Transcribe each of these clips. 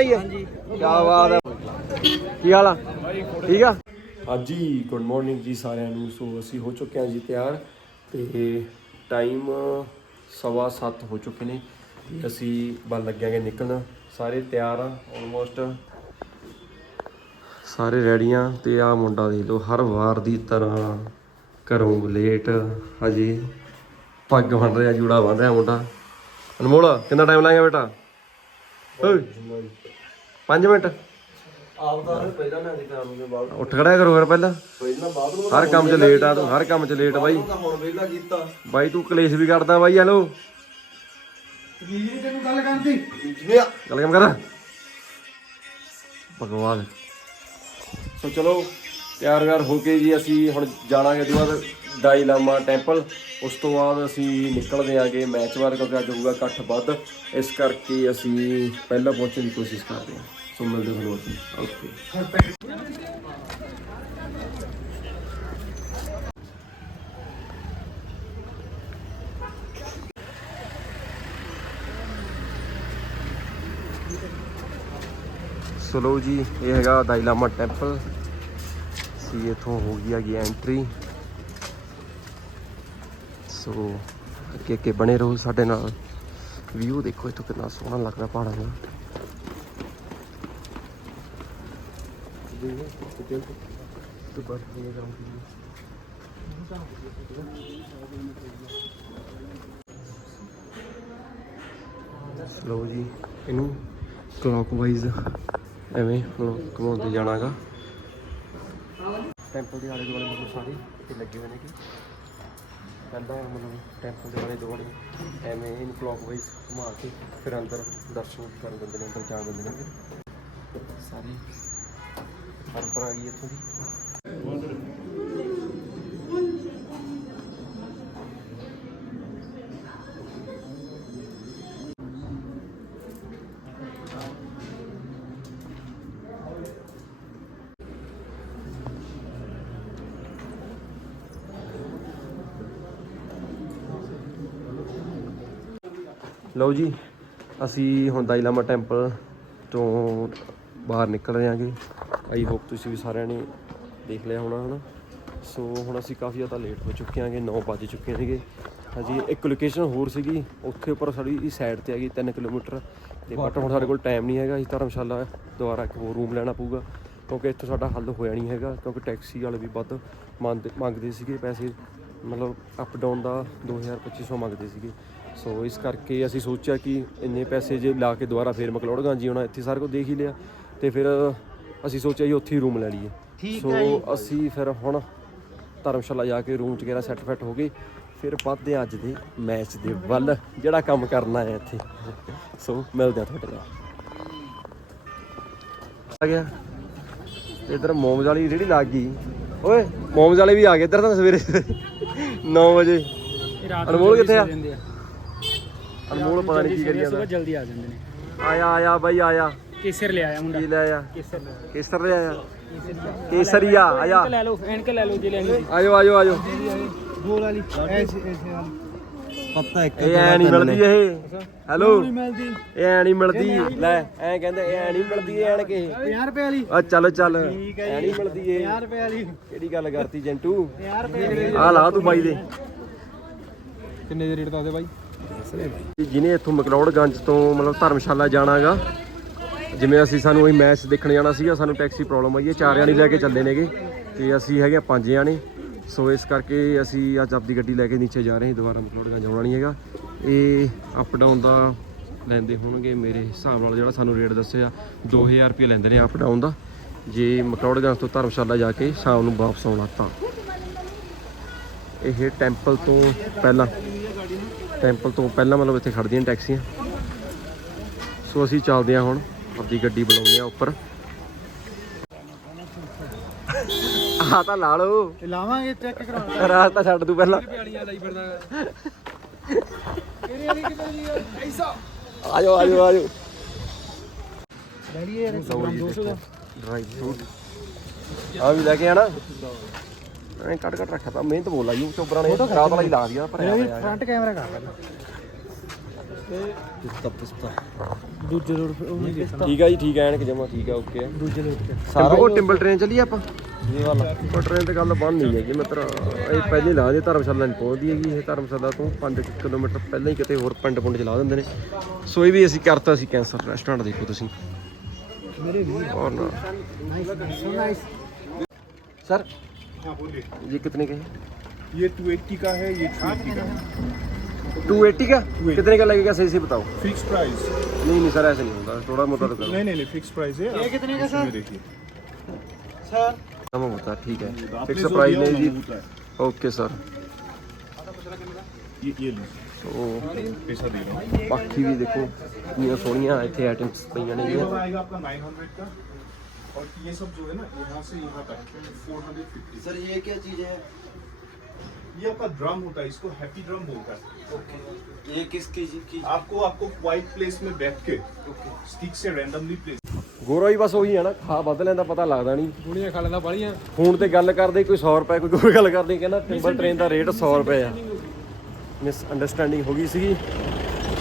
ਆਪਨੇ ਬਣਾਈ ਹੈ ਹਾਂਜੀ। ਕੀ ਬਾਤ ਹੈ ਕੀ ਹਾਲ ਆ? ਠੀਕ ਆ? ਹਾਂਜੀ ਗੁੱਡ ਮਾਰਨਿੰਗ ਜੀ ਸਾਰਿਆਂ ਨੂੰ। ਸੋ ਅਸੀਂ ਹੋ ਚੁੱਕੇ ਹਾਂ ਜੀ ਤਿਆਰ ਤੇ ਟਾਈਮ ਸਵਾ ਸੱਤ ਹੋ ਚੁੱਕੇ ਨੇ ਤੇ ਅਸੀਂ ਬਲ ਲੱਗਿਆਂਗੇ ਨਿਕਲਣ। ਸਾਰੇ ਤਿਆਰ ਆ ਆਲਮੋਸਟ ਸਾਰੇ ਰੈਡੀਆਂ ਤੇ ਆ ਮੁੰਡਾ ਦੇਖ ਲਓ ਹਰ ਵਾਰ ਦੀ ਤਰ੍ਹਾਂ ਘਰੋਂ ਲੇਟ ਹਜੇ ਪੱਗ ਬਣ ਰਿਹਾ ਜੂੜਾ ਬਣ ਰਿਹਾ ਮੁੰਡਾ। ਅਨਮੋਲ ਕਿੰਨਾ ਟਾਈਮ ਲਾਏਗਾ ਬੇਟਾ? ਓਏ। 5 ਮਿੰਟ। ਪਹਿਲਾਂ ਨਾ ਕੰਮ ਦੇ ਬਾਅਦ। ਉੱਠ ਖੜਿਆ ਕਰੋ ਫਿਰ ਪਹਿਲਾਂ। ਪਹਿਲਾਂ ਬਾਅਦ ਹਰ ਕੰਮ 'ਚ ਲੇਟ ਆ ਤੂੰ ਹਰ ਕੰਮ 'ਚ ਲੇਟ ਬਾਈ। ਹੁਣ ਵੇਲਾ ਕੀਤਾ। ਬਾਈ ਤੂੰ ਕਲੇਸ਼ ਵੀ ਕਰਦਾ ਬਾਈ ਹੈਲੋ। ਜੀ ਤੈਨੂੰ ਗੱਲ ਕਰਦੀ ਕੰਮ ਕਰ। ਭਗਵਾਨ। ਸੋ ਚਲੋ ਤਿਆਰ ਵਿਆਰ ਹੋ ਕੇ ਜੀ ਅਸੀਂ ਹੁਣ ਜਾਣਾਗੇ ਤੋਂ ਬਾਅਦ ਡਾਈ ਲਾਮਾ ਟੈਂਪਲ ਉਸ ਤੋਂ ਬਾਅਦ ਅਸੀਂ ਨਿਕਲਦੇ ਆਂਗੇ ਮੈਚ ਵਾਰ ਕਿਉਂਕਿ ਅੱਜ ਹੋਊਗਾ ਇਕੱਠ ਵੱਧ। ਇਸ ਕਰਕੇ ਅਸੀਂ ਪਹਿਲਾਂ ਪਹੁੰਚਣ ਦੀ ਕੋਸ਼ਿਸ਼ ਕਰਦੇ ਹਾਂ ਸੋ ਮਿਲਦੇ ਹਾਂ ਤੁਹਾਨੂੰ ਓਕੇ ਸੋ ਲਓ ਜੀ, ਇਹ ਹੈਗਾ ਦਾਈਲਾਮਾ ਟੈਂਪਲ। ਸੀ ਇਥੋਂ ਹੋ ਗਈ ਹੈਗੀ ਐਂਟਰੀ। ਸੋ ਅੱਗੇ ਅੱਗੇ ਬਣੇ ਰਹੋ ਸਾਡੇ ਨਾਲ। ਵਿਊ ਦੇਖੋ ਇਥੋਂ ਕਿੰਨਾ ਸੋਹਣਾ ਲੱਗਦਾ ਪਹਾੜਾਂ ਦਾ ਤੂੰ ਬਸ ਇਹ ਕੰਮ ਲਓ ਜੀ, ਇਹਨੂੰ ਕਲੌਕਵਾਈਜ਼ ਐਵੇਂ ਹੁਣ ਘੁਮਾਉਂਦੇ ਜਾਣਾਗਾ। ਟੈਂਪਲ ਦੇ ਆਲੇ ਦੁਆਲੇ ਮਤਲਬ ਸਾਰੇ ਤੇ ਲੱਗੇ ਹੋਏ ਨੇ ਕਿ ਪਹਿਲਾਂ ਮਤਲਬ ਟੈਂਪਲ ਦੇ ਆਲੇ ਦੁਆਲੇ ਐਵੇਂ ਇਹਨੂੰ ਕਲੌਕਵਾਈਜ਼ ਘੁਮਾ ਕੇ ਫਿਰ ਅੰਦਰ ਦਰਸ਼ਨ ਕਰਨ ਦਿੰਦੇ ਨੇ, ਅੰਦਰ ਜਾਣ ਦਿੰਦੇ ਨੇ ਫਿਰ ਸਾਰੀ ਪਰੰਪਰਾ ਆ ਗਈ ਇੱਥੋਂ ਦੀ। ਲਓ ਜੀ, ਅਸੀਂ ਹੁਣ ਦਾਈ ਲਾਮਾ ਟੈਂਪਲ ਤੋਂ ਬਾਹਰ ਨਿਕਲ ਰਹੇ ਹਾਂਗੇ। ਆਈ ਹੋਪ ਤੁਸੀਂ ਵੀ ਸਾਰਿਆਂ ਨੇ ਦੇਖ ਲਿਆ ਹੋਣਾ, ਹਨਾ? ਸੋ ਹੁਣ ਅਸੀਂ ਕਾਫੀ ਜ਼ਿਆਦਾ ਲੇਟ ਹੋ ਚੁੱਕੇ ਹਾਂਗੇ 9 ਵੱਜ ਚੁੱਕੇ ਸੀਗੇ ਹਾਂਜੀ ਇੱਕ ਲੋਕੇਸ਼ਨ ਹੋਰ ਸੀਗੀ, ਉੱਥੇ ਉੱਪਰ ਸਾਡੀ ਸਾਈਡ ਤੇ ਹੈਗੀ 3 ਕਿਲੋਮੀਟਰ। ਤੇ ਬਟ ਹੁਣ ਸਾਡੇ ਕੋਲ ਟਾਈਮ ਨਹੀਂ ਹੈਗਾ, ਅਸੀਂ ਧਰਮਸ਼ਾਲਾ ਦੁਬਾਰਾ ਇੱਕ ਹੋਰ ਰੂਮ ਲੈਣਾ ਪਊਗਾ। ਕਿਉਂਕਿ ਇੱਥੋਂ ਸਾਡਾ ਹੱਲ ਹੋਇਆ ਨਹੀਂ ਹੈਗਾ, ਕਿਉਂਕਿ ਟੈਕਸੀ ਵਾਲੇ ਵੀ ਵੱਧ ਮੰਗਦੇ ਮੰਗਦੇ ਸੀਗੇ ਪੈਸੇ। ਮਤਲਬ ਅਪ ਡਾਊਨ ਦਾ 2000 2500 ਮੰਗਦੇ ਸੀਗੇ। ਸੋ ਇਸ ਕਰਕੇ ਅਸੀਂ ਸੋਚਿਆ ਕਿ ਇੰਨੇ ਪੈਸੇ ਜੇ ਲਾ ਕੇ ਦੁਬਾਰਾ ਫੇਰ ਮਕਲੋੜਗੰਜ ਜੀ ਆਉਣਾ ਇੱਥੇ ਸਾਰਾ ਕੁਝ ਦੇਖ ਹੀ ਲਿਆ। ਤੇ ਫਿਰ ਅਸੀਂ ਸੋਚਿਆ ਜੀ ਉੱਥੇ ਹੀ ਰੂਮ ਲੈ ਲਈਏ। ਸੋ ਅਸੀਂ ਫਿਰ ਹੁਣ ਧਰਮਸ਼ਾਲਾ ਜਾ ਕੇ ਰੂਮ 'ਚ ਕਿਹੜਾ ਸੈੱਟ ਫੈਟ ਹੋ ਗਏ ਫਿਰ ਵੱਧਦੇ ਹਾਂ ਅੱਜ ਦੇ ਮੈਚ ਦੇ ਵੱਲ ਜਿਹੜਾ ਕੰਮ ਕਰਨਾ ਹੈ ਇੱਥੇ। ਸੋ ਮਿਲਦੇ ਆ ਤੁਹਾਡੇ ਨਾਲ। ਆ ਗਿਆ। ਇਧਰ ਮੋਮਜ਼ ਵਾਲੀ ਜਿਹੜੀ ਲੱਗ ਗਈ। ਓਏ ਮੋਮਜ਼ ਵਾਲੇ ਵੀ ਆ ਗਏ ਇੱਧਰ ਤਾਂ ਸਵੇਰੇ 9 ਵਜੇ। ਅਨਮੋਲ ਕਿੱਥੇ ਆ? ਅਨਮੋਲ ਪਤਾ ਨਹੀਂ ਕੀ ਕਰੀ ਜਾਂਦਾ। ਜਲਦੀ ਆ ਜਾਂਦੇ ਨੇ। ਆਇਆ ਆਇਆ ਬਾਈ ਆਇਆ। ਕੇਸਰ ਲੈ ਆਇਆ ਮੁੰਡਾ। ਕੀ ਲੈ ਆਇਆ ਕੇਸਰ ਲੈ ਕੇਸਰ ਲੈ ਆਇਆ। ਕੇਸਰੀਆ ਆਇਆ ਲੈ ਲਓ ਐਨਕ ਲੈ ਲਓ ਜੇ ਲੈਣੀ ਸੀ ਆਜੋ ਆਜੋ ਆਜੋ ਗੋਲ ਵਾਲੀ ਐਸੇ ਐਸੇ ਵਾਲੀ। ਪੱਤਾ ਇੱਕ ਇਹ ਐ ਨਹੀਂ ਮਿਲਦੀ ਇਹ। ਹੈਲੋ ਮਿਲਦੀ। ਇਹ ਐ ਨਹੀਂ ਮਿਲਦੀ। ਲੈ ਐ ਕਹਿੰਦੇ ਇਹ ਐ ਨਹੀਂ ਮਿਲਦੀ ਇਹ ਐਣ ਕੇ 50 ਰੁਪਏ ਵਾਲੀ। ਆ ਚੱਲ ਚੱਲ। ਐ ਨਹੀਂ ਮਿਲਦੀ ਇਹ। 50 ਰੁਪਏ ਵਾਲੀ। ਕਿਹੜੀ ਗੱਲ ਕਰਤੀ ਜੰਟੂ? 50 ਰੁਪਏ ਆ ਲਾ ਤੂੰ ਬਾਈ ਦੇ। ਕਿੰਨੇ ਦੇ ਰੇਟ ਦੱਸਦੇ ਬਾਈ? ਜਿਹਨੇ ਇੱਥੋਂ ਮਕਰੌੜਗੰਜ ਤੋਂ ਮਤਲਬ ਧਰਮਸ਼ਾਲਾ ਜਾਣਾਗਾ ਜਿਵੇਂ ਅਸੀਂ ਸਾਨੂੰ ਉਹੀ ਮੈਚ ਦੇਖਣ ਜਾਣਾ ਸੀਗਾ, ਸਾਨੂੰ ਟੈਕਸੀ ਪ੍ਰੋਬਲਮ ਆਈ ਹੈ। ਚਾਰ ਜਾਣੇ ਲੈ ਕੇ ਚੱਲੇ ਨੇਗੇ ਤੇ ਅਸੀਂ ਹੈਗੇ ਆ ਪੰਜ ਜਾਣੇ। ਸੋ ਇਸ ਕਰਕੇ ਅਸੀਂ ਅੱਜ ਆਪਦੀ ਗੱਡੀ ਲੈ ਕੇ ਨੀਚੇ ਜਾ ਰਹੇ ਹਾਂ, ਦੁਬਾਰਾ ਮਕਰੌੜਗੰਜ ਆਉਣਾ ਨਹੀਂ ਹੈਗਾ। ਇਹ ਅਪ ਡਾਊਨ ਦਾ ਲੈਂਦੇ ਹੋਣਗੇ ਮੇਰੇ ਹਿਸਾਬ ਨਾਲ ਜਿਹੜਾ ਸਾਨੂੰ ਰੇਟ ਦੱਸਿਆ 2000 ਰੁਪਏ ਲੈਂਦੇ ਨੇ ਅਪ ਡਾਊਨ ਦਾ। ਜੇ ਮਕਰੌੜਗੰਜ ਤੋਂ ਧਰਮਸ਼ਾਲਾ ਜਾ ਕੇ ਸ਼ਾਮ ਨੂੰ ਵਾਪਸ ਆਉਣਾ ਤਾਂ। ਇਹ ਟੈਂਪਲ ਤੋਂ ਪਹਿਲਾਂ ਟੈਂਪਲ ਤੋਂ ਪਹਿਲਾਂ ਮਤਲਬ ਇੱਥੇ ਖੜਦੀਆਂ ਟੈਕਸੀਆਂ। ਸੋ ਅਸੀਂ ਚੱਲਦੇ ਹਾਂ ਹੁਣ। ਆਪਦੀ ਗੱਡੀ ਬੁਲਾਉਂਦੇ ਆ ਉੱਪਰ। ਆ ਤਾਂ ਲਾ ਲਓ। ਲਾਵਾਂਗੇ ਚੈੱਕ ਕਰਾਉਣਾ। ਰਾਸਤਾ ਛੱਡ ਤੂੰ ਪਹਿਲਾਂ। ਪਿਆਲੀਆਂ ਲਾਈ ਫਿਰਦਾ? ਕਿਹੜੀ ਵਾਲੀ ਕਿਹੜੀ ਵਾਲੀ ਐਸਾ। ਆਜੋ ਆਜੋ ਆਜੋ। ਡੈਡੀ ਯਾਰ 200 ਦਾ ਡਰਾਈ ਫਰੂਟ। ਆ ਵੀ ਲੈ ਕੇ ਆਣਾ। ਐਂ ਕੱਟ ਕੱਟ ਰੱਖਿਆ ਤਾਂ ਮਿਹਨਤ ਬੋਲਾ ਯੂ ਚੋਬਰਾਂ ਨੇ ਰਾਤ ਵਾਲਾ ਹੀ ਲਾ ਦਿਆ ਇਹ ਹੋਇਆ ਫਰੰਟ ਕੈਮਰਾ ਕਰ ਪਹਿਲਾਂ ਪਿਸਤਾ ਪਿਸਤਾ। ਦੂਜੇ ਰੋਡ ਉਹ ਨਹੀਂ ਦੇਖਣਾ ਠੀਕ ਆ ਜੀ ਠੀਕ ਆ ਐਨਕ ਜਮਾ ਠੀਕ ਆ ਓਕੇ ਆ ਦੂਜੇ ਰੋਡ ਤੇ ਸਾਰਾ ਉਹ ਟਿੰਬਲ ਟ੍ਰੇਨ ਚੱਲੀ ਆਪਾਂ ਇਹ ਵਾਲਾ ਪਰ ਟ੍ਰੇਨ ਤੇ ਗੱਲ ਬਣ ਨਹੀਂ ਹੈਗੀ ਮਿੱਤਰ ਇਹ ਪਹਿਲੇ ਲਾ ਦੇ ਧਰਮਸ਼ਾਲਾ ਨਹੀਂ ਪਹੁੰਚਦੀ ਹੈਗੀ ਇਹ ਧਰਮਸ਼ਾਲਾ ਤੋਂ 5 ਕਿਲੋਮੀਟਰ ਪਹਿਲਾਂ ਹੀ ਕਿਤੇ ਹੋਰ ਪਿੰਡ ਪੁੰਡ ਚਲਾ ਦਿੰਦੇ ਨੇ ਸੋ ਇਹ ਵੀ ਅਸੀਂ ਕਰਤਾ ਸੀ ਕੈਂਸਰ ਰੈਸਟੋਰੈਂਟ ਦੇਖੋ ਤੁਸੀਂ ਮੇਰੇ ਵੀ ਔਰ ਨਾ ਨਾਈਸ ਸੋ ਨਾਈਸ सर हाँ बोलिए ये कितने के ये 280 का है ये 280 का है टू एट्टी का कितने का लगेगा? सही से बताओ। फिक्स प्राइस नहीं नहीं सर ऐसे नहीं होता थोड़ा मोटा तो करो। नहीं नहीं नहीं फिक्स प्राइस है। ये कितने का सर? देखिए। ਸਰ कम होता ठीक है। फिक्स प्राइस नहीं जी। ओके सर ये ये तो पैसा दे रहा हूँ। बाकी भी देखो कितनी सोनिया इतने आइटम्स पईयां ने ये वाला आएगा आपका 900 का। और ये सब जो है ना यहाँ से यहाँ तक 450 सर ये क्या चीज़ है? ये आपका ड्रम होता है इसको हैप्पी ड्रम बोलता है ये किस की की आपको आपको क्वाइट प्लेस में बैठ के स्टिक से रैंडमली प्लेस ਗੋਰਾ ਹੀ ਬਸ ਉਹੀ ਹੈ ਨਾ ਖਾ ਵੱਧ ਲੈਂਦਾ ਪਤਾ ਲੱਗਦਾ ਨਹੀਂ ਗੁੜੀਆਂ ਖਾ ਲੈਂਦਾ ਬਾਲੀਆਂ ਫੋਨ ਤੇ ਗੱਲ ਕਰਦੇ ਕੋਈ 100 ਰੁਪਏ ਕੋਈ ਕੋਈ ਗੱਲ ਕਰਦੀ ਕਹਿੰਦਾ ਟਿੰਬਲ ਟ੍ਰੇਨ ਦਾ ਰੇਟ 100 ਰੁਪਏ ਆ ਮਿਸ ਅੰਡਰਸਟੈਂਡਿੰਗ ਹੋ ਗਈ ਸੀਗੀ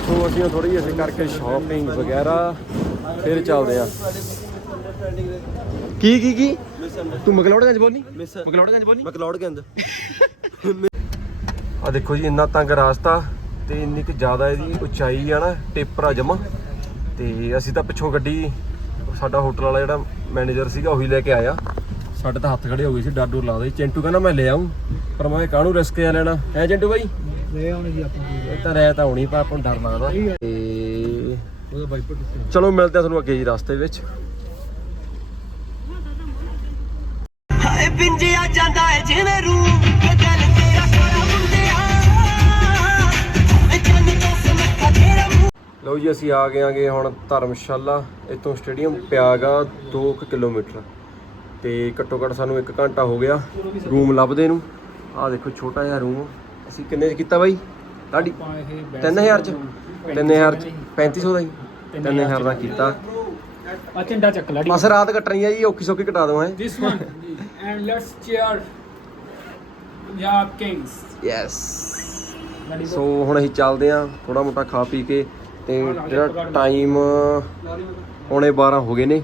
ਸੋ ਅਸੀਂ ਥੋੜੀ ਜਿਹੀ ਅਸੀਂ ਕਰਕੇ ਸ਼ਾਪਿੰਗ ਵਗੈਰਾ ਫਿਰ ਚੱਲਦੇ ਆ ਕੀ ਕੀ ਕੀ ਤੂੰ ਮਕਲੌੜਗੰਜ ਬੋਲੀ ਮਕਲੌੜਗੰਜ ਬੋਲੀ ਮਕਲੌੜ ਕੇ ਅੰਦਰ ਆ ਦੇਖੋ ਜੀ ਇੰਨਾ ਤੰਗ ਰਾਸਤਾ ਤੇ ਇੰਨੀ ਕਿ ਜ਼ਿਆਦਾ ਇਹਦੀ ਉਚਾਈ ਆ ਨਾ ਟੇਪਰਾ ਜਮਾ। ਤੇ ਅਸੀਂ ਤਾਂ ਪਿੱਛੋਂ ਗੱਡੀ ਸਾਡਾ ਹੋਟਲ ਵਾਲਾ ਜਿਹੜਾ ਮੈਨੇਜਰ ਸੀਗਾ ਉਹੀ ਲੈ ਕੇ ਆਇਆ। ਸਾਡੇ ਤਾਂ ਹੱਥ ਖੜੇ ਹੋ ਗਏ ਸੀ ਡਰ ਲੱਗਦਾ ਸੀ। ਚਿੰਟੂ ਕਹਿੰਦਾ ਮੈਂ ਲੈ ਆਉਂ ਪਰ ਮੈਂ ਕਾਹਨੂੰ ਰਿਸਕ ਆ ਲੈਣਾ? ਹੈ ਚਿੰਟੂ ਬਾਈ? ਲੈ ਆਉਣੇ ਜੀ ਆਪਾਂ। ਇਹ ਤਾਂ ਰਹਿ ਤਾਂ ਹੋਣੀ ਪਰ ਆਪਾਂ ਨੂੰ ਡਰ ਲੱਗਦਾ। ਤੇ ਉਹਦਾ ਵਾਈਪਰ ਚਲੋ ਮਿਲਦੇ ਆ ਤੁਹਾਨੂੰ ਅੱਗੇ ਜੀ ਰਸਤੇ ਵਿੱਚ। ਹਾਏ ਪਿੰਜਿਆ ਜਾਂਦਾ ਹੈ ਜਿਵੇਂ ਰੂਹ। ਲਓ ਜੀ ਅਸੀਂ ਆ ਗਏ ਆਂਗੇ ਹੁਣ ਧਰਮਸ਼ਾਲਾ ਇੱਥੋਂ ਸਟੇਡੀਅਮ ਪਿਆਗਾ 2 ਕਿਲੋਮੀਟਰ। ਤੇ ਘੱਟੋ ਘੱਟ ਸਾਨੂੰ 1 ਘੰਟਾ ਹੋ ਗਿਆ ਰੂਮ ਲੱਭਦੇ ਨੂੰ। ਆਹ ਦੇਖੋ ਛੋਟਾ ਜਿਹਾ ਰੂਮ। ਅਸੀਂ ਕਿੰਨੇ ਚ ਕੀਤਾ ਬਾਈ? ਲਾਡੀ 3000 ਚ? 3000 ਚ? 3500 ਦਾ ਹੀ? 3000 ਦਾ ਕੀਤਾ। ਆ ਝੰਡਾ ਚੱਕ ਲਾੜੀ ਬਸ ਰਾਤ ਕੱਟਣੀ ਆ ਜੀ ਔਖੀ ਸੌਖੀ ਕਟਾ ਦਵਾਂ This one. and let's cheer Punjab Kings. Yes so ਹੁਣ ਅਸੀਂ ਚੱਲਦੇ ਆਂ ਥੋੜਾ ਮੋਟਾ ਖਾ ਪੀ ਕੇ। ਤੇ ਜਿਹੜਾ ਟਾਈਮ ਹੁਣੇ 12 ਹੋ ਗਏ ਨੇ।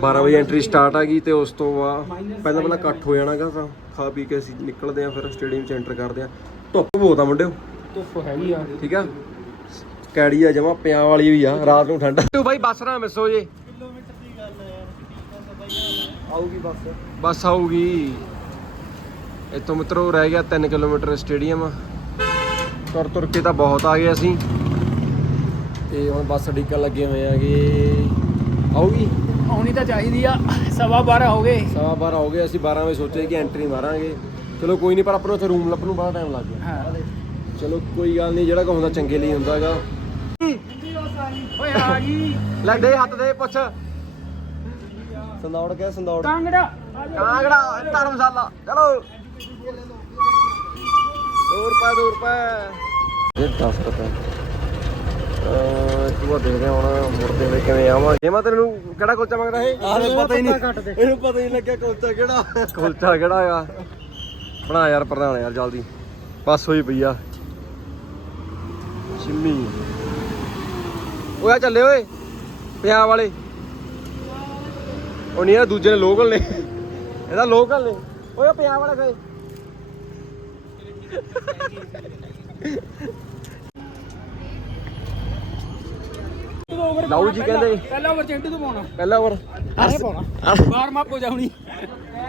12 ਵਜੇ ਐਂਟਰੀ ਸਟਾਰਟ ਆ ਗਈ ਤੇ ਉਸ ਤੋਂ ਬਾਅਦ ਪਹਿਲਾਂ ਪਹਿਲਾਂ ਇਕੱਠ ਹੋ ਜਾਣਾਗਾ ਤਾਂ ਖਾ ਪੀ ਕੇ ਅਸੀਂ ਨਿਕਲਦੇ ਆਂ ਫਿਰ ਸਟੇਡੀਅਮ 'ਚ ਐਂਟਰ ਕਰਦੇ ਆਂ। ਧੁੱਪ ਬਹੁਤ ਆ ਮੁੰਡਿਓ। ਧੁੱਪ ਹੈਗੀ ਆ। ਠੀਕ ਆ? ਕੈੜੀ ਆ ਜਮਾ ਪਿਆਂ ਵਾਲੀ ਵੀ ਆ ਰਾਤ ਨੂੰ ਠੰਡਾ। ਤੂੰ ਬਾਈ ਬੱਸ ਨਾ ਮਿਸੋ ਜੇ। ਆਊਗੀ ਬੱਸ। ਬੱਸ ਆਊਗੀ। ਇੱਥੋਂ ਮਿੱਤਰੋ ਰਹਿ ਗਿਆ 3 ਕਿਲੋਮੀਟਰ ਸਟੇਡੀਅਮ। ਤੁਰ ਤੁਰ ਕੇ ਤਾਂ ਬਹੁਤ ਆ ਗਏ ਅਸੀਂ। ਤੇ ਹੁਣ ਬੱਸ ਡਿੱਕਣ ਲੱਗੇ ਹੋਏ ਆਗੇ ਆਊਗੀ? ਆਉਣੀ ਤਾਂ ਚਾਹੀਦੀ ਆ ਸਵਾ 12 ਹੋ ਗਏ। ਸਵਾ 12 ਹੋ ਗਏ ਅਸੀਂ 12 ਵਜੇ ਸੋਚਿਆ ਕਿ ਐਂਟਰੀ ਮਾਰਾਂਗੇ। ਚਲੋ ਕੋਈ ਨਹੀਂ ਪਰ ਆਪਾਂ ਨੂੰ ਉੱਥੇ ਰੂਮ ਲੱਭਣ ਨੂੰ ਬੜਾ ਟਾਈਮ ਲੱਗ ਗਿਆ। ਹਾਂ। ਚਲੋ ਕੋਈ ਗੱਲ ਨਹੀਂ ਜਿਹੜਾ ਕੋ ਹੁੰਦਾ ਚੰਗੇ ਲਈ ਹੁੰਦਾ ਹੈਗਾ। ਓਏ ਆ ਗਈ। ਲੈ ਦੇ ਹੱਥ ਦੇ ਪੁੱਛ। ਸੰਦੌੜ ਕੇ ਸੰਦੌੜ। ਕਾਂਗੜਾ। ਕਾਂਗੜਾ ਧਰਮਸ਼ਾਲਾ। ਚਲੋ। 2 ਰੁਪਏ 2 ਰੁਪਏ ਇਹ 10 ਰੁਪਏ ਅਹ ਤੂੰ ਦੇਖਦੇ ਹਾਂ ਹੁਣ ਮੁੜਦੇ ਹੋਏ ਕਿਵੇਂ ਆਵਾਂਗੇ ਜੇ ਮੈਂ ਤੈਨੂੰ ਕਿਹੜਾ ਕੁਲਚਾ ਮੰਗਦਾ ਇਹ? ਆਹ ਪਤਾ ਹੀ ਨਹੀਂ। ਇਹਨੂੰ ਪਤਾ ਹੀ ਨਹੀਂ ਲੱਗਿਆ ਕੋਲਤਾ ਕਿਹੜਾ। ਕੁਲਚਾ ਕਿਹੜਾ ਹੈਗਾ ਬਣਾ ਯਾਰ ਪ੍ਰਧਾਨ ਯਾਰ ਜਲਦੀ। ਬਸ ਹੋਈ ਪਈ ਆ। ਚਿੰਮੀ। ਓਏ ਆ ਚੱਲੇ ਓਏ। ਪੰਜਾਬ ਵਾਲੇ। ਉਹ ਨਹੀਂ ਇਹ ਦੂਜੇ ਨੇ ਲੋਕਲ ਨੇ। ਇਹਦਾ ਲੋਕਲ ਨੇ। ਓਏ ਪੰਜਾਬ ਵਾਲਾ ਗਏ ਲਾਊ ਜੀ ਕਹਿੰਦੇ। ਪਹਿਲਾ ਓਵਰ ਚਿੰਟੂ ਤੋਂ ਪਾਉਣਾ। ਪਹਿਲਾ ਓਵਰ ਆਰੇ ਪਾਉਣਾ। ਬਾਰ ਮਾਪ ਹੋ ਜਾਉਣੀ।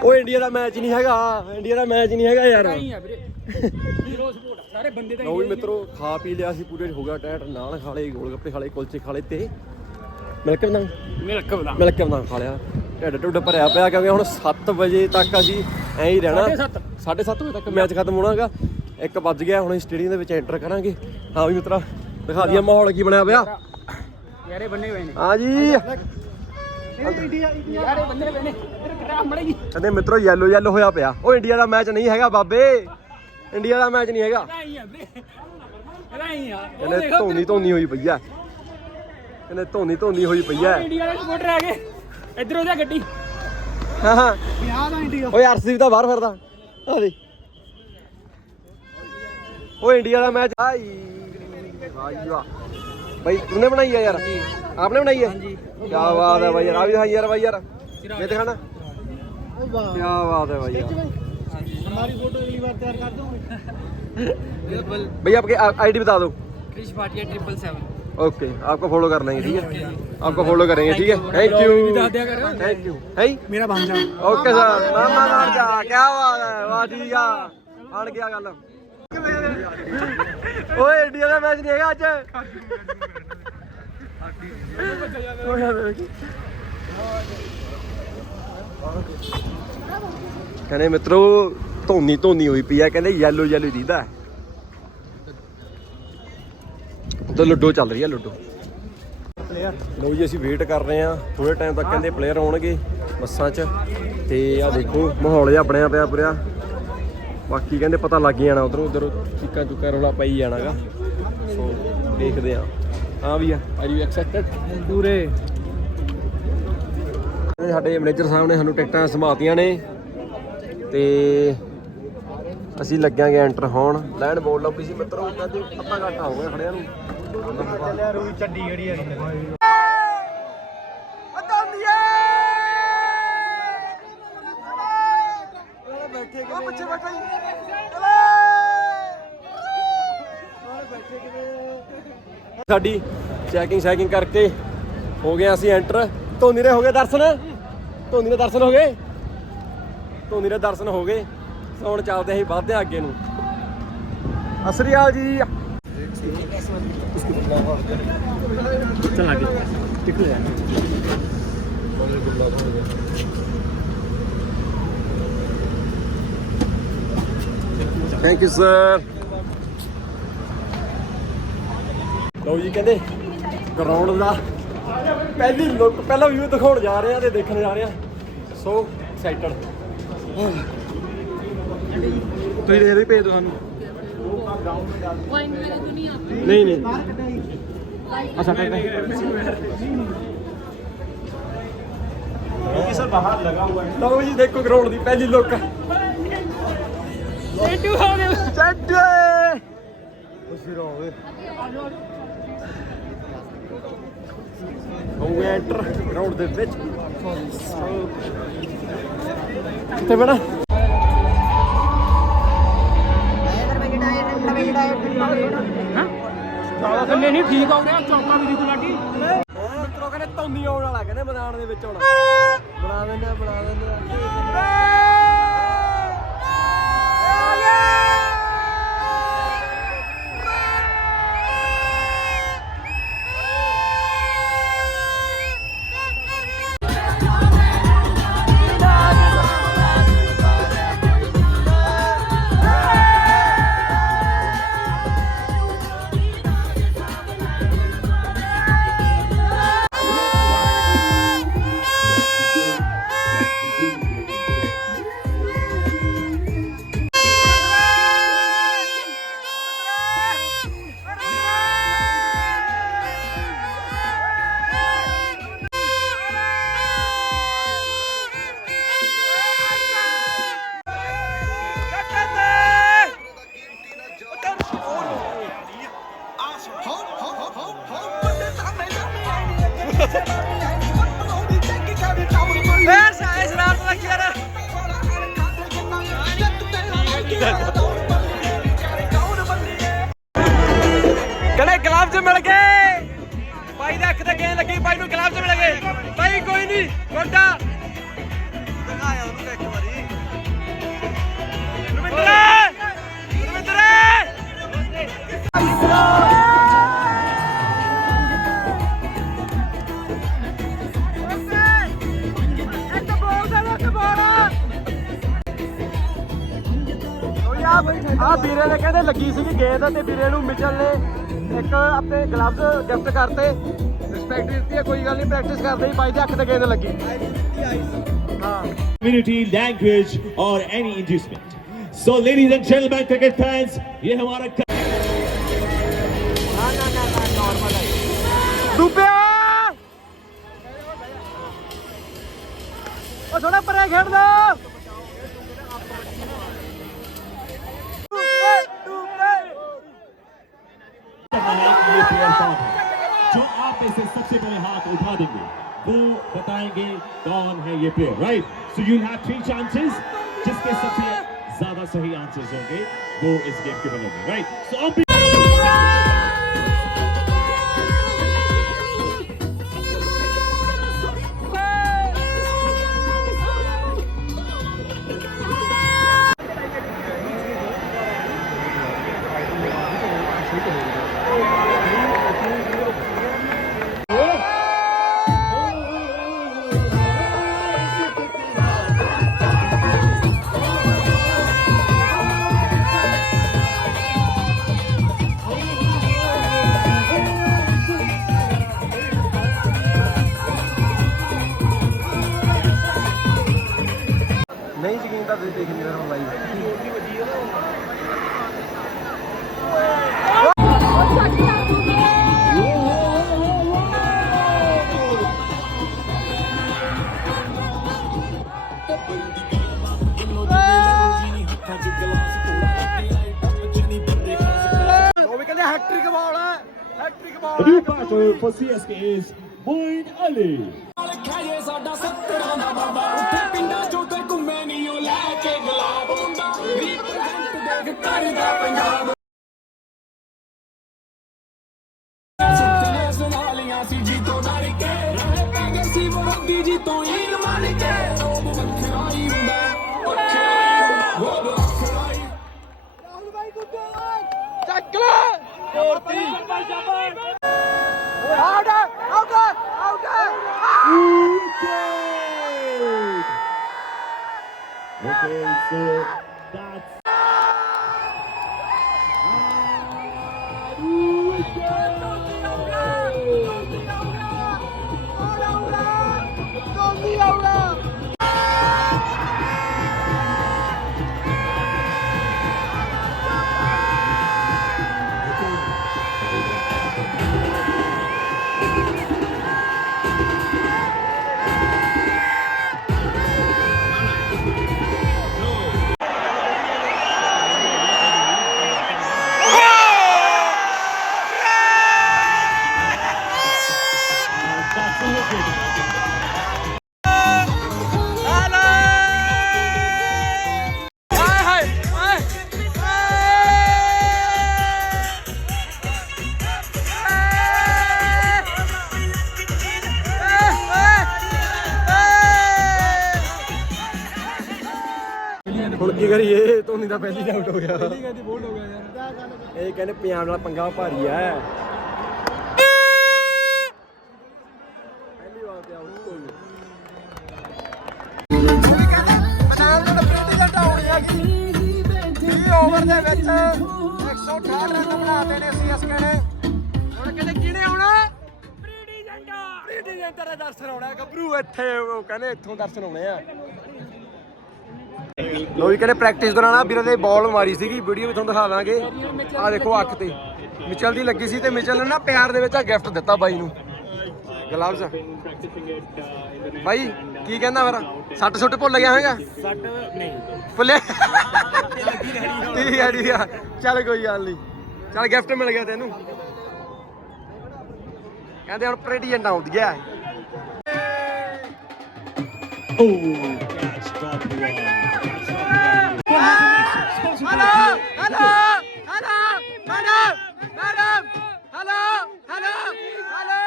ਉਹ ਇੰਡੀਆ ਦਾ ਮੈਚ ਨਹੀਂ ਹੈਗਾ। ਇੰਡੀਆ ਦਾ ਮੈਚ ਨਹੀਂ ਹੈਗਾ ਯਾਰ। ਨਹੀਂ ਆ ਵੀਰੇ। ਹੀਰੋ ਸਪੋਰਟ ਸਾਰੇ ਬੰਦੇ ਤਾਂ ਲਓ ਵੀ ਮਿੱਤਰੋ ਖਾ ਪੀ ਲਿਆ ਸੀ ਪੂਰੇ ਹੋ ਗਿਆ ਟੈਟ। ਨਾਨ ਖਾ ਲਏ ਗੋਲ ਗੱਪੇ ਖਾ ਲਏ ਕੁਲਚੇ ਖਾ ਲਏ ਤੇ ਮਿਲਕ ਬਦਾਮ ਮਿਲਕ ਬਦਾ ਮਿਲਕ ਬਦਾਮ ਖਾ ਲਿਆ। ਢਿੱਡ ਢੁੱਡ ਭਰਿਆ ਪਿਆ ਕਿਉਂਕਿ ਹੁਣ 7 ਵਜੇ ਤੱਕ ਅਸੀਂ ਐਂ ਹੀ ਰਹਿਣਾ। 7:30 ਵਜੇ ਤੱਕ ਮੈਚ ਖਤਮ ਹੋਣਾਗਾ। 1 ਵੱਜ ਗਿਆ ਹੁਣ ਸਟੇਡੀਅਮ ਦੇ ਵਿੱਚ ਐਂਟਰ ਕਰਾਂਗੇ। ਹਾਂ ਵੀ ਮਿੱਤਰਾ ਦਿਖਾ ਦਈਏ ਮਾਹੌਲ ਕੀ ਬਣਿਆ ਪਿਆ। ਯਾਰੇ ਬੰਨੇ ਹੋਏ ਨੇ। ਹਾਂ ਜੀ। ਯਾਰੇ ਬੰਨੇ ਹੋਏ ਨੇ। ਤੇਰੇ ਕਰਾ ਮੜੇਗੀ। ਕਹਿੰਦੇ ਮਿੱਤਰੋ ਯੈਲੋ ਯੈਲੋ ਹੋਇਆ ਪਿਆ। ਉਹ ਇੰਡੀਆ ਦਾ ਮੈਚ ਨਹੀਂ ਹੈਗਾ ਬਾਬੇ। ਇੰਡੀਆ ਦਾ ਮੈਚ ਨਹੀਂ ਹੈਗਾ। ਰਾਈ ਆ ਵੀਰੇ। ਰਾਈ ਆ। ਉਹ ਕਹਿੰਦੇ ਧੋਨੀ ਧੋਨੀ ਹੋਈ ਪਈ ਆ। ਕਹਿੰਦੇ ਧੋਨੀ ਧੋਨੀ ਹੋਈ ਪਈ ਆ। ਇੰਡੀਆ ਦੇ ਸਪੋਰਟਰ ਆ ਗਏ ਇੱਧਰ ਹੋ ਜਾ ਗੱਡੀ। ਹਾਂ ਹਾਂ। ਵਿਆਹ ਦਾ ਇੰਡੀਆ ਓਏ ਅਰਸ਼ਦੀਪ ਤਾਂ ਬਾਹਰ ਫਿਰਦਾ। ਆ ਦੇ ਉਹ ਇੰਡੀਆ ਦਾ ਮੈਚ ਆਈ। ਵਾਹ ਜੀ ਵਾਹ। ਭਾਈ ਤੂਨੇ ਬਣਾਈ ਹੈ ਯਾਰ ਆਪਨੇ ਬਣਾਈ ਹੈ ਕੀ ਬਾਤ ਹੈ ਭਾਈ ਯਾਰ ਆ ਵੀ ਦਿਖਾਈ ਯਾਰ ਭਾਈ ਯਾਰ ਇਹ ਦਿਖਾਣਾ ओ वाह ਕੀ ਬਾਤ ਹੈ ਭਾਈ ਯਾਰ हमारी फोटो अगली बार तैयार कर दोगे भाई आपके आईडी बता दो Krish Bhatia triple seven okay आपको फॉलो कर लेंगे ठीक है आपको फॉलो करेंगे ठीक है थैंक यू दिया करो। थैंक यू है मेरा भांजा ओके सर मामा राजा क्या बात है वाह ठीक है आन क्या गल ਓਏ ਇੰਡੀਆ ਦਾ ਮੈਚ ਨਹੀਂ ਹੈਗਾ ਅੱਜ। ਕਹਿੰਦੇ ਮਿੱਤਰੋ, ਧੋਨੀ ਧੋਨੀ ਹੋਈ ਪਈ ਆ, ਕਹਿੰਦੇ ਯੈਲੋ ਯੈਲੋ ਦੀਦਾ। ਉਧਰ ਲੁੱਡੋ ਚੱਲ ਰਹੀ ਆ, ਲੁੱਡੋ। ਲਓ ਜੀ, ਅਸੀਂ ਵੇਟ ਕਰ ਰਹੇ ਆ। ਥੋੜੇ ਟਾਈਮ ਤੱਕ ਕਹਿੰਦੇ ਪਲੇਅਰ ਆਉਣਗੇ ਬੱਸਾਂ 'ਚ। ਤੇ ਆ ਦੇਖੋ, ਮਾਹੌਲ ਜਿਹਾ ਬਣਿਆ ਪਿਆ ਪੂਰਾ। ਬਾਕੀ ਕਹਿੰਦੇ ਪਤਾ ਲੱਗ ਜਾਣਾ ਉਧਰੋਂ ਉਧਰ ਚੀਕਾਂ ਚੁੱਕਾ ਰੌਲਾ ਪਈ ਜਾਣਾਗਾ। ਸੋ ਦੇਖਦੇ ਆ ਹਾਂ ਵੀ ਆ ਆਰ ਯੂ ਐਕਸੈਪਟਡ पूरे ਸਾਡੇ ਮੈਨੇਜਰ ਸਾਹਿਬ ਨੇ ਸਾਨੂੰ ਟਿਕਟਾਂ ਸੰਭਾਤੀਆਂ ਨੇ ਤੇ ਅਸੀਂ ਲੱਗਾਂਗੇ ਐਂਟਰ ਹੋਣ। ਲਾਈਨ ਬੋਲ ਲੱਭੀ ਸੀ ਮਿੱਤਰੋ ਅੱਧਾ ਘੰਟਾ ਹੋ ਗਿਆ ਖੜਿਆਂ ਨੂੰ। ਚੱਲਿਆ ਰੂਈ ਚੱਡੀ ਖੜੀ ਆ। ਸਾਡੀ ਚੈਕਿੰਗ ਸ਼ੈਕਿੰਗ ਕਰਕੇ ਹੋ ਗਏ ਅਸੀਂ ਐਂਟਰ ਧੋਨੀ ਦੇ ਹੋ ਗਏ ਦਰਸ਼ਨ? ਧੋਨੀ ਦੇ ਦਰਸ਼ਨ ਹੋ ਗਏ? ਧੋਨੀ ਦੇ ਦਰਸ਼ਨ ਹੋ ਗਏ। ਹੁਣ ਚੱਲਦੇ ਅਸੀਂ ਵੱਧਦੇ ਹਾਂ ਅੱਗੇ ਨੂੰ। ਅਸਰੀਆਲ ਜੀ। ਚਲਾ ਗਏ ਥੈਂਕ ਯੂ ਸਰ ਲਓ ਜੀ ਕਹਿੰਦੇ ਗਰਾਊਂਡ ਦਾ ਪਹਿਲੀ ਲੁੱਕ ਪਹਿਲਾ ਵੀਊ ਦਿਖਾਉਣ ਜਾ ਰਹੇ ਆ ਤੇ ਦੇਖਣ ਜਾ ਰਹੇ ਆ। ਸੋ ਐਕਸਾਈਟਡ ਤੁਸੀਂ ਦੇ ਭੇਜ ਦਿਓ ਸਾਨੂੰ। ਨਹੀਂ ਆਪ ਨਹੀਂ ਨਹੀਂ। ਅੱਛਾ ਕੱਟ ਕਿਉਂਕਿ ਜੀ ਦੇਖੋ ਗਰਾਊਂਡ ਦੀ ਪਹਿਲੀ ਲੁੱਕ ਸੈਟੂ ਹੋ ਗਿਆ ਸੈਟੂ ਉਸੇ ਰੋਵੇ ਹੋ ਐਂਟਰ ਗਰਾਊਂਡ ਦੇ ਵਿੱਚ। ਕਿੱਥੇ ਬੜਾ ਹਾਂ? ਥੱਲੇ ਨਹੀਂ ਠੀਕ ਆਉਂਦੇ ਆ ਚੌਕਾ ਵੀ ਦੀ ਗੁਲਾਟੀ ਉਹ ਮਿੱਤਰੋ ਕਹਿੰਦੇ ਤੌਂਦੀ ਆਉਣ ਵਾਲਾ ਕਹਿੰਦੇ ਮੈਦਾਨ ਦੇ ਵਿੱਚ ਬਣਾ ਦਿੰਦੇ ਆ ਵੀਰੇ ਨੇ ਕਹਿੰਦੇ ਲੱਗੀ ਸੀਗੀ ਗੇਂਦ ਤੇ ਵੀਰੇ ਨੂੰ ਮਿਚਲ ਨੇ ਇੱਕ ਆਪਣੇ ਗਲਵਜ਼ ਗਿਫਟ ਕਰਤੇ ਰਿਸਪੈਕਟ ਦਿੱਤੀ ਹੈ ਕੋਈ ਗੱਲ ਨਹੀਂ ਪ੍ਰੈਕਟਿਸ ਕਰਦੇ ਹੀ ਬਾਈ ਦੇ ਅੱਖ ਤੇ ਗੇਂਦ ਲੱਗੀ ਹਾਂ community language or any inducement so ladies and gentlemen cricket fans ye hamara player कौन है जो आप में से सबसे पहले हाथ उठा देंगे वो बताएंगे कौन है ये player right so you have three chances जिसके सबसे ज्यादा सही आंसर्स होंगे वो इस गेम के बनेंगे राइट सो ਤਾਂ ਤੁਸੀਂ ਦੇਖ ਨਹੀਂ ਰਹੇ ਲਾਈਵ ਉਹ ਵੀ ਕਹਿੰਦੇ ਹੈਟ੍ਰਿਕ ਬਾਲ ਹੈ hattrick The ball new batter for CSK is Moin Ali. ਦੇਖ ਕਰਦਾ ਪੰਜਾਬ। ਸੁੱਤਨੇ ਸੁਨਾਲੀਆਂ ਸੀ ਜੀ ਤੋਂ ਡਰ ਕੇ ਰਹੇ ਪੈ ਗਏ ਸੀ ਵਿਰੋਧੀ ਜੀ ਤੋਂ ਹੀਰ ਮੰਨ ਕੇ। ਉਹ ਵੱਖਰਾ ਹੀ ਹੁੰਦਾ ਵੱਖਰਾ ਹੀ ਹੁੰਦਾ ਉਹ ਵੱਖਰਾ ਹੀ Wicket! Okay, so আল্লাহ ਹੁਣ ਕੀ ਕਰੀਏ ਧੋਨੀ ਦਾ ਪਹਿਲੀ ਆਊਟ ਹੋ ਗਿਆ। ਪਹਿਲੀ ਕਹਿੰਦੀ ਬੋਲਡ ਹੋ ਗਿਆ ਯਾਰ। ਇਹ ਕਹਿੰਦੇ ਪੰਜਾਬ ਨਾਲ ਪੰਗਾ ਭਾਰੀ ਹੈ ਪਹਿਲੀ ਵਾਰ ਤੇ ਆਊਟ ਧੋਨੀ ਓਵਰ ਦੇ ਵਿੱਚ 168 ਰਨ ਬਣਾਤੇ ਨੇ ਸੀਐਸਕੇ ਨੇ। ਹੁਣ ਕਹਿੰਦੇ ਕਿਹਨੇ ਆਉਣਾ? ਜੰਟਾ ਪ੍ਰੀਟੀ ਜੰਟਾ ਦਾ ਦਰਸ਼ਨ ਆਉਣਾ ਗੱਭਰੂ ਇੱਥੇ ਉਹ ਕਹਿੰਦੇ ਇੱਥੋਂ ਦਰਸ਼ਨ ਆਉਣੇ ਆ। ਲੋ ਵੀ ਕਹਿੰਦੇ ਪ੍ਰੈਕਟਿਸ ਦੌਰਾਨ ਆ ਵੀਰੇ ਦੇ ਬਾਲ ਮਾਰੀ ਸੀਗੀ ਵੀਡੀਓ ਵੀ ਤੁਹਾਨੂੰ ਦਿਖਾ ਦਾਂਗੇ। ਆ ਦੇਖੋ ਅੱਖ ਤੇ। ਮਿਚਲ ਦੀ ਲੱਗੀ ਸੀ ਤੇ ਮਿਚਲ ਨੇ ਨਾ ਪਿਆਰ ਦੇ ਵਿੱਚ ਆ ਗਿਫਟ ਦਿੱਤਾ ਬਾਈ ਨੂੰ। ਗਲਵਸ ਬਾਈ ਕੀ ਕਹਿੰਦਾ ਫਿਰ? ਸੱਟ ਸੁੱਟ ਭੁੱਲ ਗਿਆ ਹੋਵੇਗਾ ਸੱਟ ਨਹੀਂ। ਭੁੱਲੇ ਠੀਕ ਆ ਠੀਕ ਆ। ਚੱਲ ਕੋਈ ਗੱਲ ਨਹੀਂ। ਚੱਲ ਗਿਫਟ ਮਿਲ ਗਿਆ ਤੈਨੂੰ। ਕਹਿੰਦੇ ਹੁਣ ਪ੍ਰੈਡੀਐਂਟ ਆਉਂਦੀ ਹੈ Oh, one. Hello hello hello madam madam hello hello hello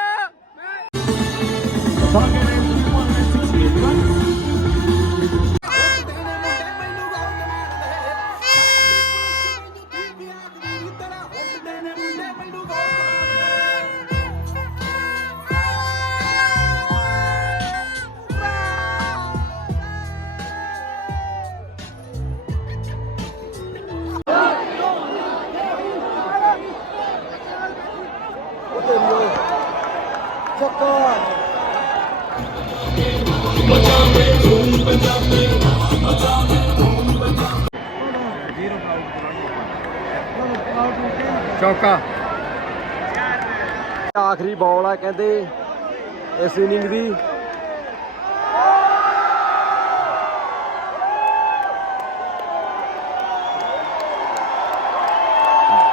ਇਸ ਇਨਿੰਗ ਦੀ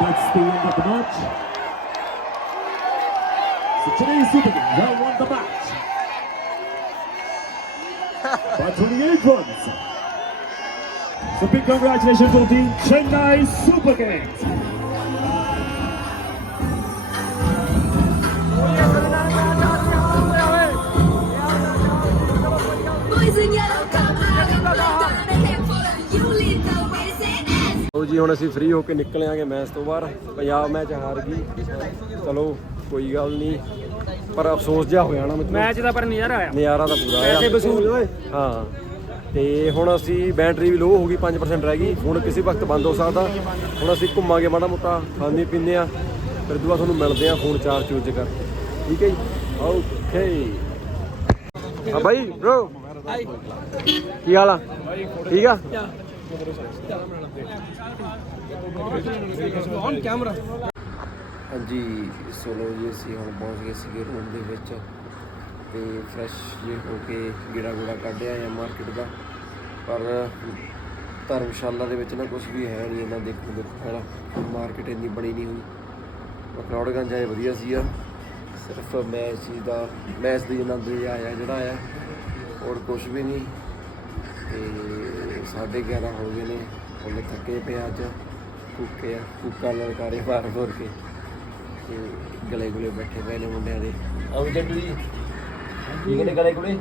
That's the end of the match. So today's Super Kings have won the match by 28 runs. So big congratulations to team Chennai Super Kings. ਜੀ ਹੁਣ ਅਸੀਂ free ਹੋ ਕੇ ਨਿਕਲ ਆਂਗੇ match ਤੋਂ ਬਾਹਰ। ਪੰਜਾਬ ਮੈਚ ਹਾਰ ਗਈ। ਚਲੋ ਕੋਈ ਗੱਲ ਨਹੀਂ। ਪਰ ਅਫਸੋਸ ਜਿਹਾ ਹੋਇਆ ਨਾ ਮੈਚ ਦਾ ਪਰ ਨਜ਼ਾਰਾ ਆਇਆ। ਨਜ਼ਾਰਾ ਤਾਂ ਪੂਰਾ ਆਇਆ। ਪੈਸੇ ਵਸੂਲ। ਓਏ। ਹਾਂ। ਤੇ ਹੁਣ ਅਸੀਂ ਬੈਟਰੀ ਵੀ ਲੋ ਹੋ ਗਈ 5% ਰਹਿ ਗਈ। ਹੁਣ ਕਿਸੇ ਵਕਤ ਬੰਦ ਹੋ ਸਕਦਾ। ਹੁਣ ਅਸੀਂ ਘੁੰਮਾਂਗੇ ਮਾੜਾ ਮੋਟਾ ਖਾਂਦੇ ਪੀਂਦੇ ਆ। ਫਿਰ ਦੁਆ ਤੁਹਾਨੂੰ ਮਿਲਦੇ ਆ ਫੋਨ ਚਾਰਜ ਚੂਰਜ ਕਰਕੇ ਠੀਕ ਹੈ ਜੀ? ਓਕੇ ਆ ਬਾਈ bro ਕੀ ਹਾਲ ਆ? ਠੀਕ ਆ? ਔਨ ਕੈਮਰਾ ਹਾਂਜੀ, ਸੋਲੋ ਜੀ ਅਸੀਂ ਹੁਣ ਪਹੁੰਚ ਗਏ ਸੀਗੇ ਰੂਮ ਦੇ ਵਿੱਚ ਤੇ ਫਰੈਸ਼ ਜੇ ਹੋ ਕੇ ਗੇੜਾ ਗੂੜਾ ਕੱਢਿਆ ਆ ਮਾਰਕੀਟ ਦਾ। ਪਰ ਧਰਮਸ਼ਾਲਾ ਦੇ ਵਿੱਚ ਨਾ ਕੁਝ ਵੀ ਹੈ ਨਹੀਂ ਇਹਨਾਂ ਦੇਖਣ ਦੇ ਵਾਲਾ ਮਾਰਕੀਟ ਇੰਨੀ ਬਣੀ ਨਹੀਂ ਹੋਈ। ਮਕਰੌੜਗੰਜ ਆਏ, ਵਧੀਆ ਸੀ ਆ। ਸਿਰਫ ਮੈਚ ਦਾ ਮੈਚ ਦੀ ਆਨੰਦ ਜਿਹਾ ਆਇਆ, ਜਿਹੜਾ ਆਇਆ, ਹੋਰ ਕੁਝ ਵੀ ਨਹੀਂ। ਤੇ ਸਾਢੇ 11 ਹੋ ਗਏ ਨੇ ਉਹਨੇ ਥੱਕੇ ਪਏ ਅੱਜ ਕੁੱਕੇ ਆ ਕੁੱਕਾ ਲਲਕਾਰੇ ਮਾਰ ਮਾਰ ਕੇ ਤੇ ਗਲੇ ਗੁਲੇ ਬੈਠੇ ਪਏ ਨੇ ਮੁੰਡਿਆਂ ਦੇ ਆਉਂ ਜੱਟੂ ਜੀ ਠੀਕ ਨੇ ਗਲੇ ਗੁਲੇ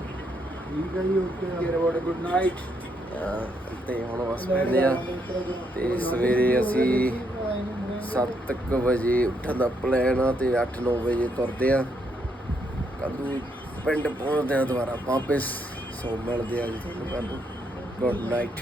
ਠੀਕ ਹੈ ਜੀ ਓਕੇ ਗੁੱਡ ਨਾਈਟ ਤੇ ਹੁਣ ਬਸ ਪੈਂਦੇ ਆ ਤੇ ਸਵੇਰੇ ਅਸੀਂ 7:00 ਵਜੇ ਉੱਠਣ ਦਾ ਪਲਾਨ ਆ ਤੇ 8-9 ਵਜੇ ਤੁਰਦੇ ਆ ਕੱਲੂ ਪਿੰਡ ਪਹੁੰਚਦੇ ਆ ਦੁਬਾਰਾ ਵਾਪਸ ਸੋ ਮਿਲਦੇ ਆ ਜੀ ਤੁਹਾਨੂੰ ਕੱਲੂ ਗੁੱਡ ਨਾਈਟ